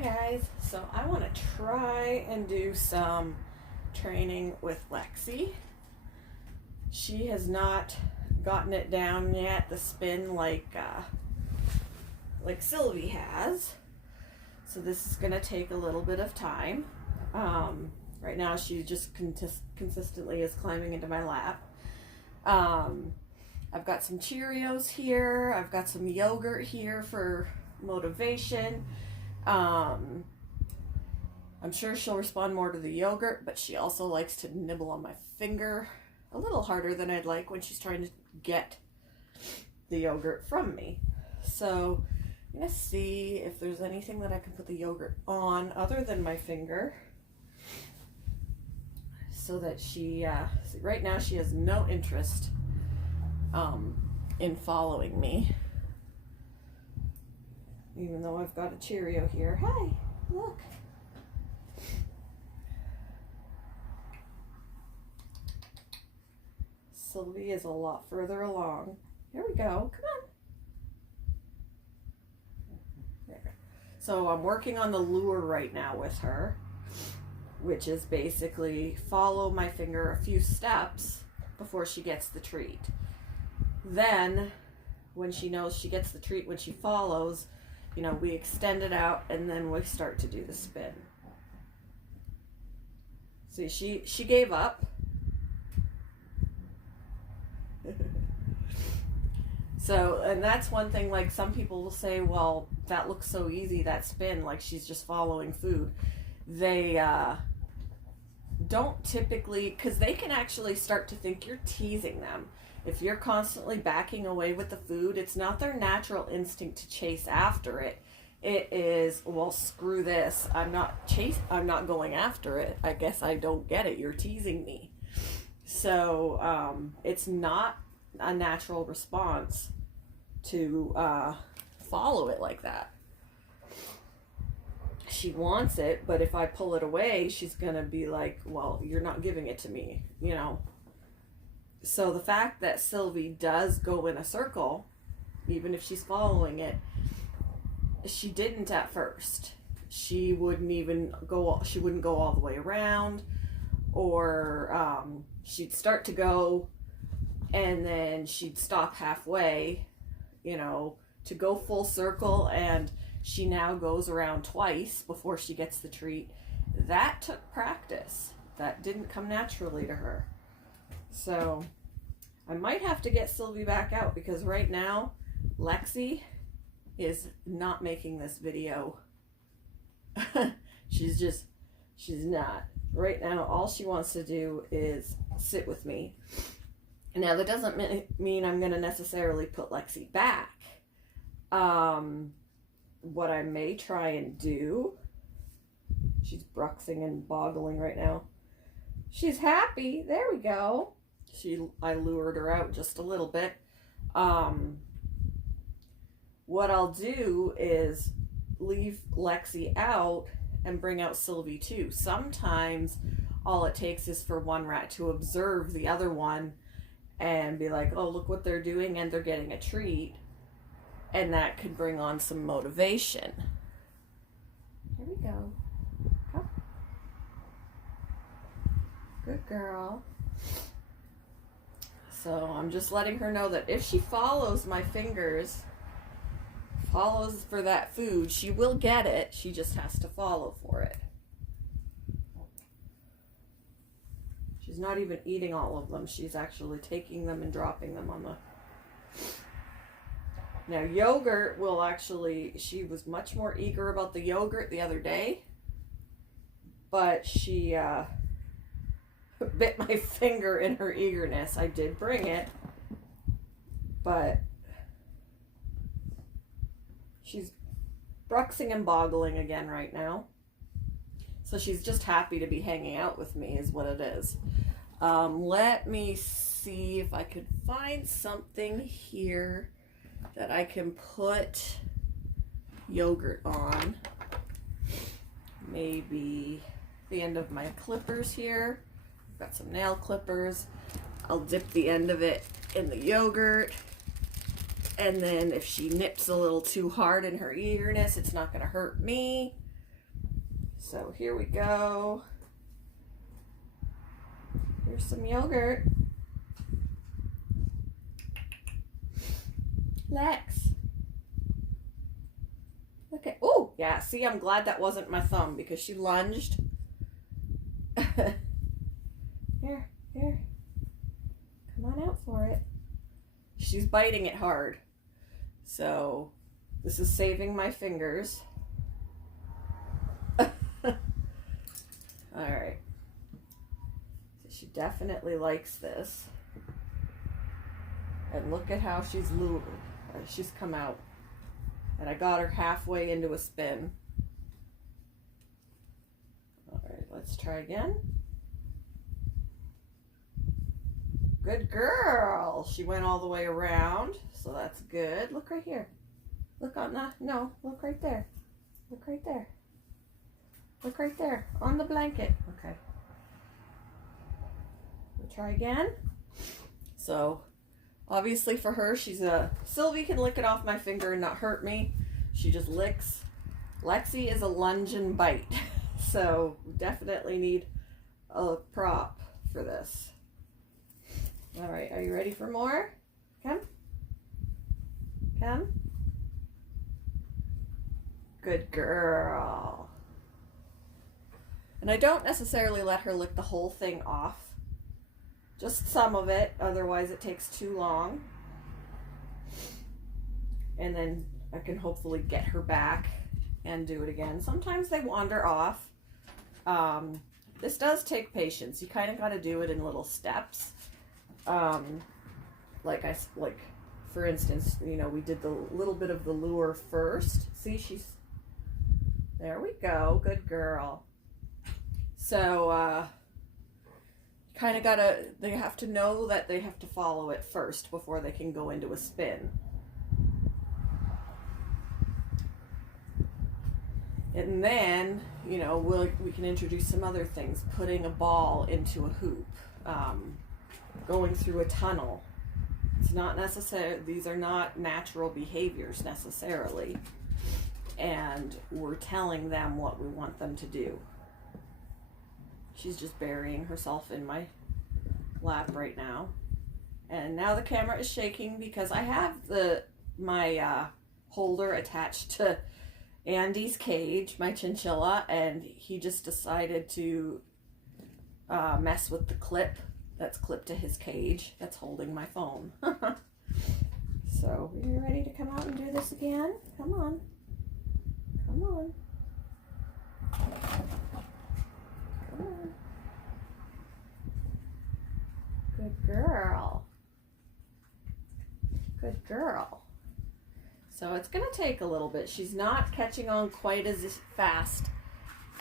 Hi guys, so I want to try and do some training with Lexi. She has not gotten it down yet, the spin like Sylvie has. So this is going to take a little bit of time. Right now she just consistently is climbing into my lap. I've got some Cheerios here. I've got some yogurt here for motivation. I'm sure she'll respond more to the yogurt, but she also likes to nibble on my finger a little harder than I'd like when she's trying to get the yogurt from me. So I'm going to see if there's anything that I can put the yogurt on other than my finger, so that she, right now she has no interest in following me. Even though I've got a Cheerio here. Hi, look. Sylvie is a lot further along. Here we go. Come on. There. So I'm working on the lure right now with her, which is basically follow my finger a few steps before she gets the treat. Then, when she knows she gets the treat when she follows, you know, we extend it out and then we start to do the spin. See, she gave up. So, and that's one thing, like some people will say, well, that looks so easy, that spin, like she's just following food. They don't typically, because they can actually start to think you're teasing them. If you're constantly backing away with the food, it's not their natural instinct to chase after it. It is, well, screw this. I'm not going after it. I guess I don't get it. You're teasing me. So it's not a natural response to follow it like that. She wants it, but if I pull it away, she's gonna be like, well, you're not giving it to me, you know. So the fact that Sylvie does go in a circle, even if she's following it, she didn't at first. She wouldn't go all the way around, or she'd start to go and then she'd stop halfway, you know, to go full circle, and she now goes around twice before she gets the treat. That took practice. That didn't come naturally to her. So I might have to get Sylvie back out, because right now Lexi is not making this video. she's not. Right now all she wants to do is sit with me. Now that doesn't mean I'm going to necessarily put Lexi back. What I may try and do, she's bruxing and boggling right now. She's happy. There we go. I lured her out just a little bit. What I'll do is leave Lexi out and bring out Sylvie too. Sometimes all it takes is for one rat to observe the other one and be like, oh, look what they're doing, and they're getting a treat. And that could bring on some motivation. Here we go. Come. Good girl. So I'm just letting her know that if she follows my fingers, follows for that food, she will get it. She just has to follow for it. She's not even eating all of them. She's actually taking them and dropping them on the... Now, yogurt will actually... She was much more eager about the yogurt the other day, but she bit my finger in her eagerness. I did bring it, but she's bruxing and boggling again right now. So she's just happy to be hanging out with me is what it is. Let me see if I could find something here that I can put yogurt on. Maybe the end of my clippers here. I've got some nail clippers. I'll dip the end of it in the yogurt. And then if she nips a little too hard in her eagerness, it's not going to hurt me. So here we go. Here's some yogurt. Lex. Okay. Oh, yeah. See, I'm glad that wasn't my thumb because she lunged. Here. Come on out for it. She's biting it hard. So this is saving my fingers. Alright. So she definitely likes this. And look at how she's come out. And I got her halfway into a spin. Alright, let's try again. Good girl. She went all the way around, so that's good. Look right here. Look on the, no, look right there. Look right there. Look right there, on the blanket. Okay. We'll try again. So, obviously for her, Sylvie can lick it off my finger and not hurt me. She just licks. Lexi is a lunge and bite. So, definitely need a prop for this. Alright, are you ready for more? Come. Come. Good girl. And I don't necessarily let her lick the whole thing off. Just some of it, otherwise it takes too long. And then I can hopefully get her back and do it again. Sometimes they wander off. This does take patience. You kind of got to do it in little steps. Like for instance, you know, we did the little bit of the lure first. See, there we go. Good girl. So, kind of they have to know that they have to follow it first before they can go into a spin. And then, you know, we can introduce some other things. Putting a ball into a hoop. Going through a tunnel. It's not necessary. These are not natural behaviors necessarily. And we're telling them what we want them to do. She's just burying herself in my lap right now. And now the camera is shaking because I have my holder attached to Andy's cage, my chinchilla, and he just decided to mess with the clip that's clipped to his cage that's holding my phone. So, are you ready to come out and do this again? Come on. Come on. Come on. Good girl. Good girl. So it's going to take a little bit. She's not catching on quite as fast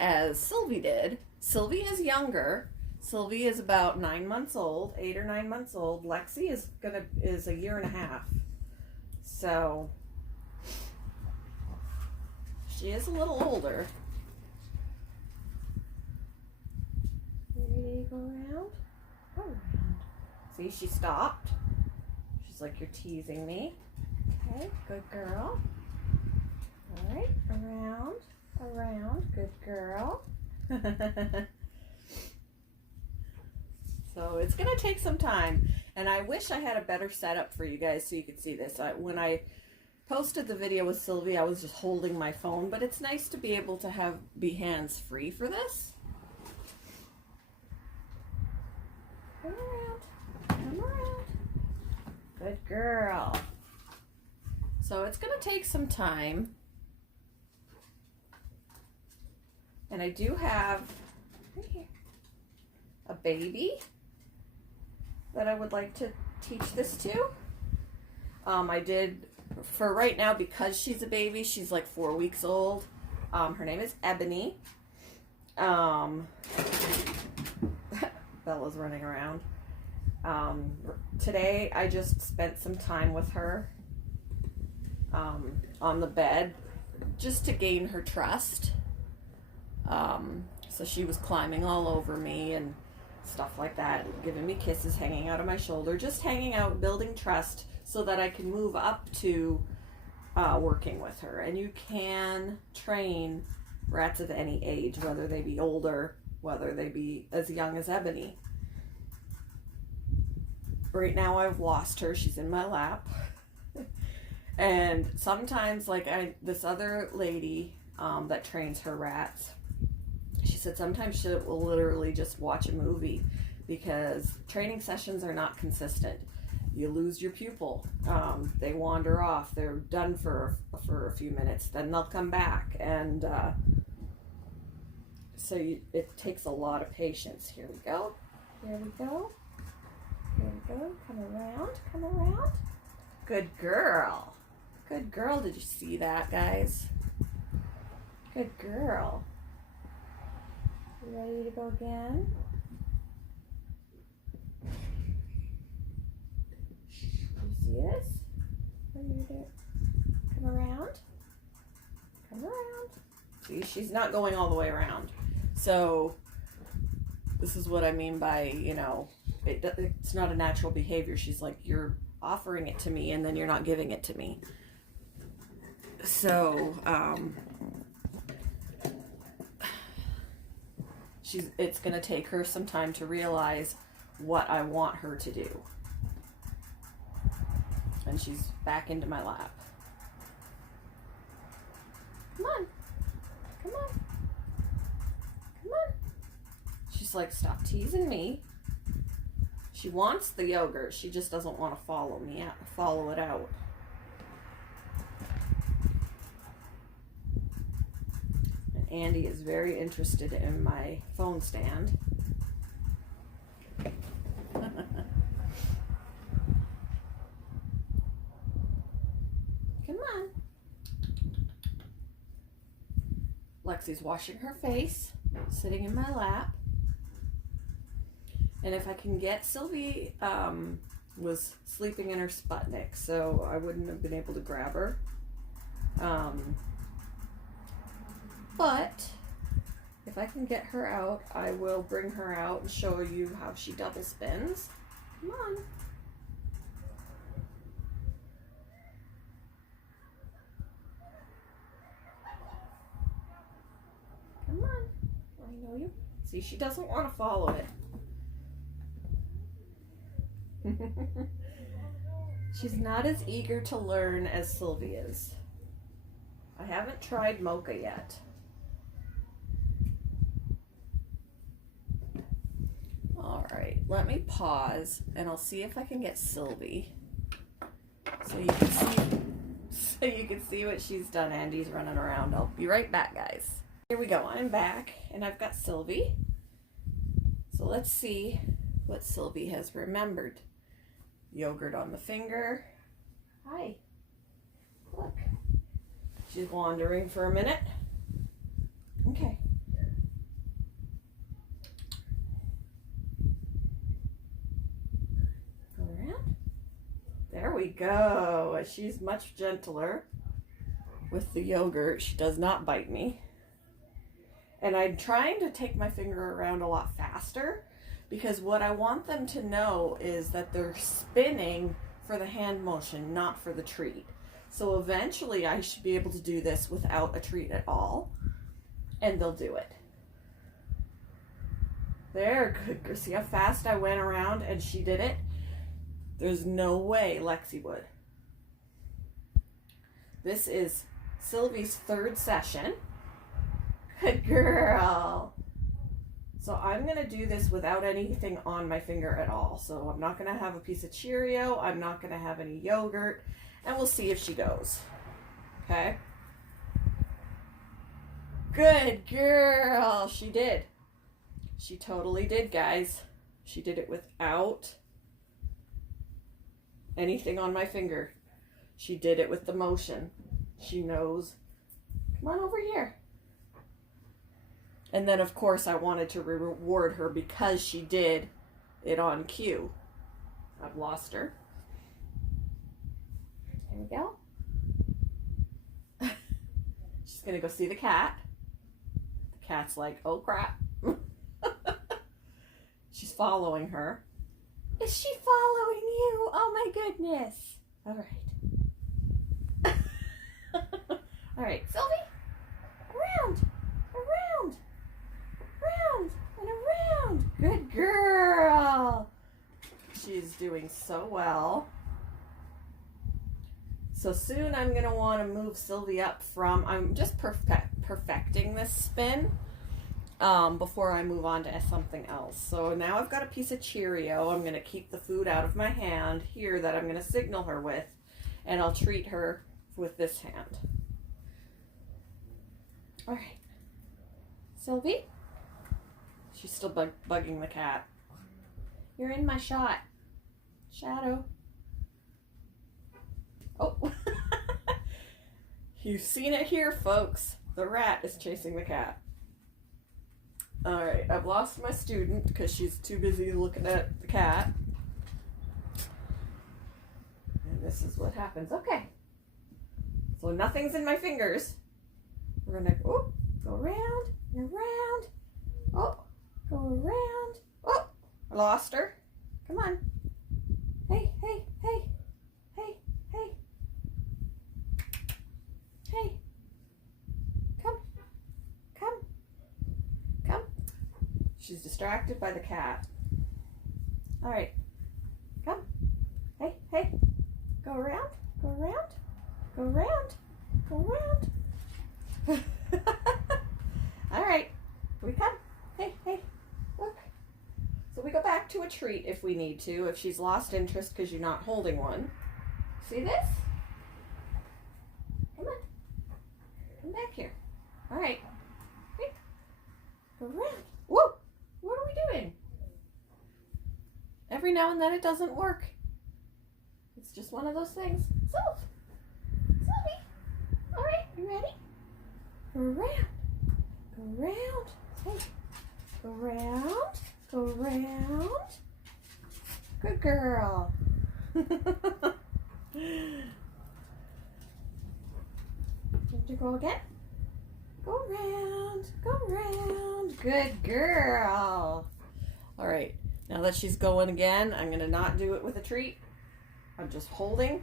as Sylvie did. Sylvie is younger. Sylvie is about 9 months old, 8 or 9 months old. Lexi is a year and a half. So she is a little older. You ready to go around? Go around. See, she stopped. She's like, you're teasing me. Okay, good girl. All right, around, good girl. So it's going to take some time, and I wish I had a better setup for you guys so you could see this. When I posted the video with Sylvie, I was just holding my phone, but it's nice to be able to be hands-free for this. Come around. Good girl. So it's going to take some time, and I do have right here a baby that I would like to teach this to. I did, for right now, because she's a baby, she's like 4 weeks old. Her name is Ebony. Bella's running around. Today I just spent some time with her on the bed just to gain her trust. So she was climbing all over me and stuff like that, giving me kisses, hanging out of my shoulder, just hanging out, building trust so that I can move up to working with her. And you can train rats of any age, whether they be older, whether they be as young as Ebony. Right now I've lost her. She's in my lap. And sometimes, like this other lady that trains her rats, she said sometimes she will literally just watch a movie because training sessions are not consistent. You lose your pupil. They wander off. They're done for a few minutes. Then they'll come back. And it takes a lot of patience. Here we go. Here we go. Here we go. Come around. Come around. Good girl. Good girl. Did you see that, guys? Good girl. You ready to go again? You see this? What are you doing? Come around. Come around. See, she's not going all the way around. So this is what I mean by, you know, it's not a natural behavior. She's like, you're offering it to me and then you're not giving it to me. So it's going to take her some time to realize what I want her to do. And she's back into my lap. Come on. Come on. Come on. She's like, stop teasing me. She wants the yogurt. She just doesn't want to follow it out. And Andy is very interested in my phone stand. Come on. Lexi's washing her face, sitting in my lap. And if I can get, Sylvie was sleeping in her Sputnik, so I wouldn't have been able to grab her. But if I can get her out, I will bring her out and show you how she double spins. Come on. Come on. I know you. See, she doesn't want to follow it. She's not as eager to learn as Sylvie is. I haven't tried Mocha yet. Alright, let me pause and I'll see if I can get Sylvie. So you can see what she's done. Andy's running around. I'll be right back, guys. Here we go. I'm back and I've got Sylvie. So let's see what Sylvie has remembered. Yogurt on the finger. Hi. Look. She's wandering for a minute. Okay. Go around. There we go. She's much gentler with the yogurt. She does not bite me. And I'm trying to take my finger around a lot faster because what I want them to know is that they're spinning for the hand motion, not for the treat. So eventually I should be able to do this without a treat at all, and they'll do it. There, good. See how fast I went around and she did it? There's no way Lexi would. This is Sylvie's third session. Good girl. So I'm going to do this without anything on my finger at all. So I'm not going to have a piece of Cheerio. I'm not going to have any yogurt. And we'll see if she goes. Okay? Good girl. She did. She totally did, guys. She did it without anything on my finger. She did it with the motion. She knows. Come on over here. And then, of course, I wanted to reward her because she did it on cue. I've lost her. There we go. She's going to go see the cat. The cat's like, oh, crap. She's following her. Is she following you? Oh, my goodness. All right. All right, Sylvie, around. working so well. So soon I'm going to want to move Sylvie up from, I'm just perfecting this spin before I move on to something else. So now I've got a piece of Cheerio. I'm going to keep the food out of my hand here that I'm going to signal her with, and I'll treat her with this hand. All right. Sylvie? She's still bugging the cat. You're in my shot. Shadow. Oh. You've seen it here, folks. The rat is chasing the cat. All right, I've lost my student because she's too busy looking at the cat. And this is what happens. Okay. So nothing's in my fingers. We're gonna go around and around. Oh, go around. Oh, I lost her. Come on. Hey, hey, hey, hey, hey. Hey. Come. Come. Come. She's distracted by the cat. All right. Come. Hey, hey. Go around. Go around. Go around. Go around. All right. We come. Hey, hey. Look. So we go back to a treat if we need to, if she's lost interest because you're not holding one. See this? Come on. Come back here. All right. Hey. Go around. Whoa. What are we doing? Every now and then it doesn't work. It's just one of those things. Sylvie. All right. You ready? Go around. Go around. Hey. Go around. Go around. Good girl. Want to go again? Go around. Go around. Good girl. All right. Now that she's going again, I'm going to not do it with a treat. I'm just holding.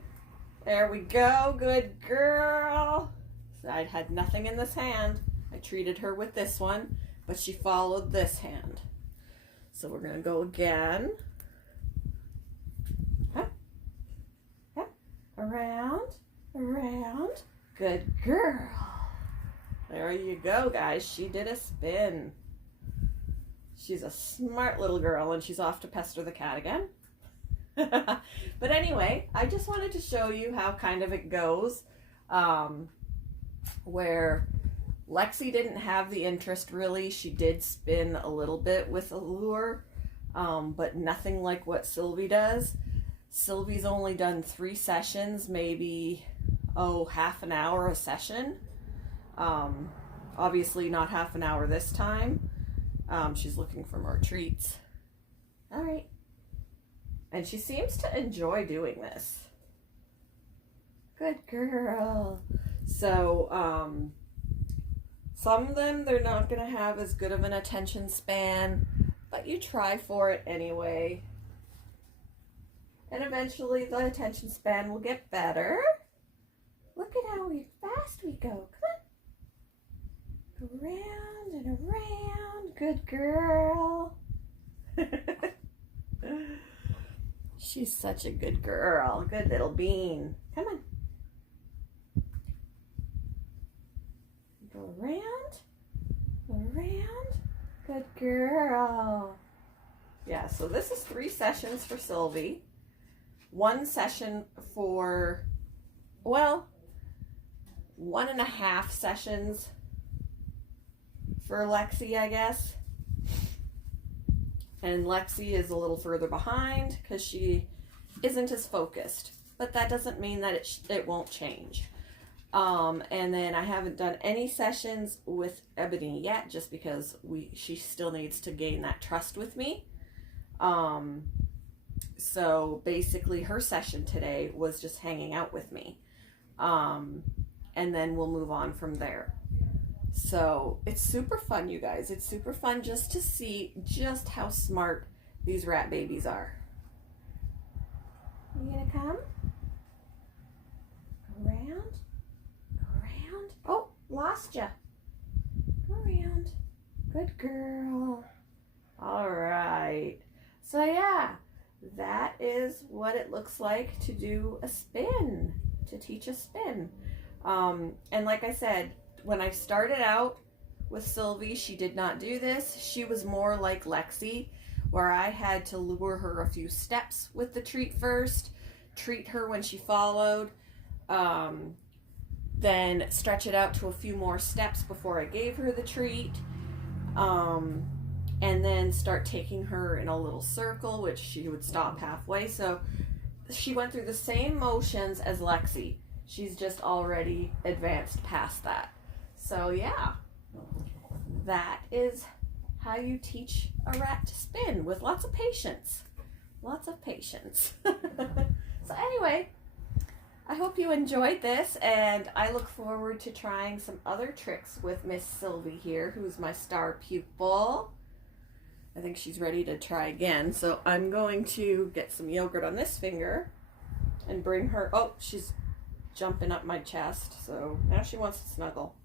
There we go. Good girl. So I had nothing in this hand. I treated her with this one, but she followed this hand. So we're going to go again. Huh? Huh? Around. Around. Good girl. There you go, guys. She did a spin. She's a smart little girl, and she's off to pester the cat again. But anyway, I just wanted to show you how kind of it goes, where Lexi didn't have the interest really. She did spin a little bit with a lure, but nothing like what Sylvie does. Sylvie's only done 3 sessions, maybe, half an hour a session. Obviously not half an hour this time. She's looking for more treats. All right. And she seems to enjoy doing this. Good girl. So, some of them, they're not going to have as good of an attention span, but you try for it anyway. And eventually the attention span will get better. Look at how fast we go. Come on. Go around and around. Good girl. She's such a good girl. Good little bean. Come on. Go around. Go around. Good girl. Yeah, so this is 3 sessions for Sylvie. 1 session for, 1.5 sessions for Lexi, I guess. And Lexi is a little further behind because she isn't as focused. But that doesn't mean that it won't change. And then I haven't done any sessions with Ebony yet, just because she still needs to gain that trust with me. So basically her session today was just hanging out with me. And then we'll move on from there. So it's super fun, you guys. It's super fun just to see just how smart these rat babies are. You gonna come? Go around. Go around. Oh, lost ya. Go around. Good girl. All right. So yeah, that is what it looks like to do a spin, to teach a spin. And like I said, when I started out with Sylvie, she did not do this. She was more like Lexi, where I had to lure her a few steps with the treat first, treat her when she followed, then stretch it out to a few more steps before I gave her the treat, and then start taking her in a little circle, which she would stop halfway. So she went through the same motions as Lexi. She's just already advanced past that. So yeah, that is how you teach a rat to spin, with lots of patience. Lots of patience. So anyway, I hope you enjoyed this, and I look forward to trying some other tricks with Miss Sylvie here, who's my star pupil. I think she's ready to try again. So I'm going to get some yogurt on this finger and bring her. Oh, she's jumping up my chest. So now she wants to snuggle.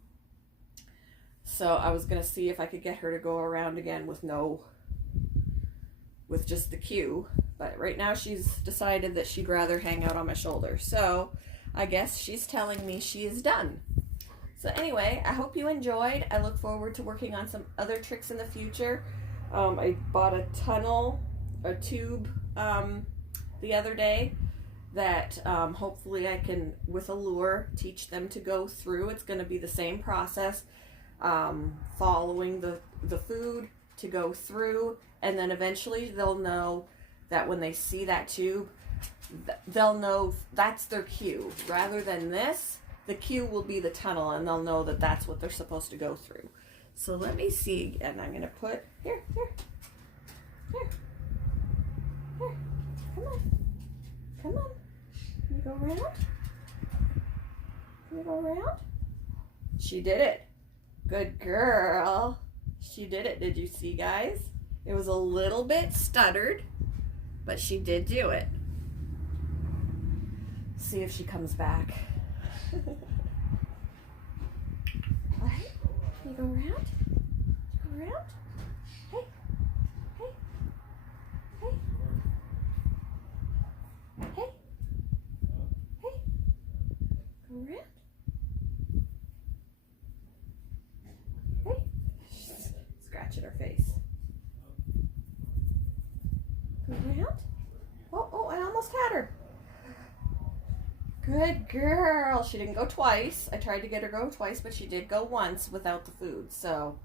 So I was going to see if I could get her to go around again with just the cue. But right now she's decided that she'd rather hang out on my shoulder. So I guess she's telling me she is done. So anyway, I hope you enjoyed. I look forward to working on some other tricks in the future. I bought a tube the other day that hopefully I can, with a lure, teach them to go through. It's going to be the same process, following the food to go through, and then eventually they'll know that when they see that tube, they'll know that's their cue. Rather than this, the cue will be the tunnel, and they'll know that that's what they're supposed to go through. So let me see, and I'm going to put, here, come on, can you go around? Can you go around? She did it. Good girl. She did it. Did you see, guys? It was a little bit stuttered, but she did do it. See if she comes back. All right, can you go around? Go around? Hey, hey, hey, hey, hey, go around. Hey, she's scratching her face. Go around. Oh, I almost had her. Good girl. She didn't go twice. I tried to get her go twice, but she did go once without the food. So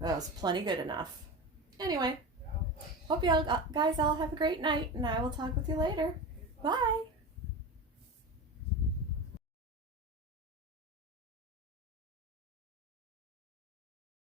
that was plenty good enough. Anyway, hope you guys all have a great night, and I will talk with you later. Bye.